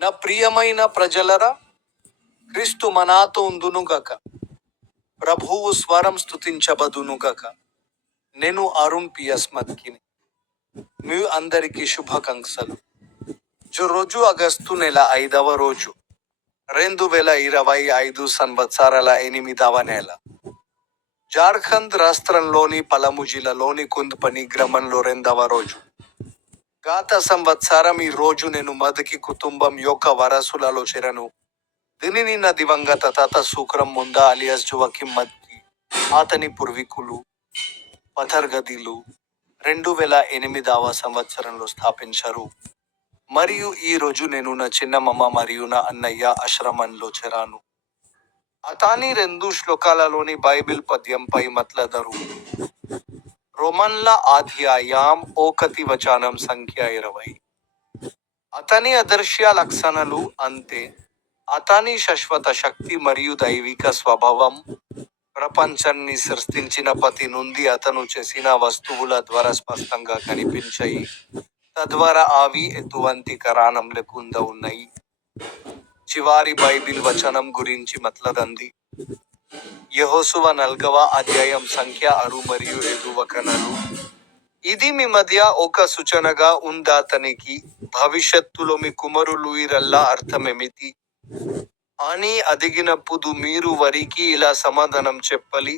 నా ప్రియమైన ప్రజలరా, క్రీస్తు మనాతో ఉందునుగాక. ప్రభువు స్వరం స్తుతించబడునుగాక. నేను అరుణ్ పిఎస్ మద్కిని. మీ అందరికీ శుభాకాంక్షలు. రోజు ఆగస్టు నెల 5వ రోజు, 2025 సంవత్సరాల 8వ నెల. జార్ఖండ్ రాష్ట్రంలోని పలము జిల్లాలోని కుంద్పని గ్రామంలో 2వ రోజు. గత సంవత్సరం ఈ రోజు నేను మద్కి కుటుంబం యొక్క వారసులలో చేరాను. దీనిని నా దివంగత తాత సుక్రం ముందా అలియాస్ జోవాకిం మద్కి, అతని పూర్వీకులు, పథర్గదీలు 2008వ సంవత్సరంలో స్థాపించారు. మరియు ఈ రోజు నేను నా చిన్నమ్మ మరియు నా అన్నయ్య ఆశ్రమంలో చేరాను. అతని 2 శ్లోకాలలోని బైబిల్ పద్యంపై మాట్లాడారు. రోమన్ల అధ్యాయం 1 వచనం సంఖ్య 20. అతని ఆదర్శ లక్షణాలు అంటే అతని శాశ్వత శక్తి మరియు దైవిక స్వభావం, ప్రపంచాన్ని సృష్టించిన పతి నుండి అతను చేసిన వస్తువుల ద్వారా స్పష్టంగా కనిపించాయి, తద్వారా అవి ఎటువంటి కారణం లేకుండా ఉన్నాయి. చివరి బైబిల్ వచనం గురించి మాట్లాడండి. యెహోషువ 4వ అధ్యాయం సంఖ్య 6 మరియు 7 వచనాలు. ఇది మీ మధ్య ఒక సూచనగా ఉందాతనికి, భవిష్యత్తులో మీ కుమారులు వీరల్లా అర్థమేమిటి అని అడిగినప్పుడు మీరు వారికి ఇలా సమాధానం చెప్పాలి: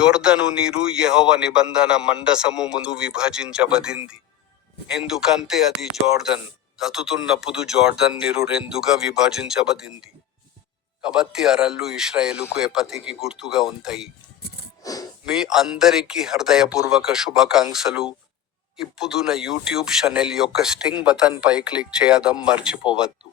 యొర్దాను నీరు యెహోవా నిబంధన మందసము ముందు విభజించబడింది, ఎందుకంటే అది జోర్దాన్ దాటుతున్నప్పుడు జోర్దాన్ నీరు 2గా విభజించబడింది. కాబట్టి ఆ రాళ్ళు ఇశ్రాయేలుకు ఎప్పటికీ గుర్తుగా ఉంటాయి. మీ అందరికీ హృదయపూర్వక శుభాకాంక్షలు. ఇప్పుడు నా యూట్యూబ్ ఛానల్ యొక్క స్టింగ్ బటన్ పై క్లిక్ చేయడం మర్చిపోవద్దు.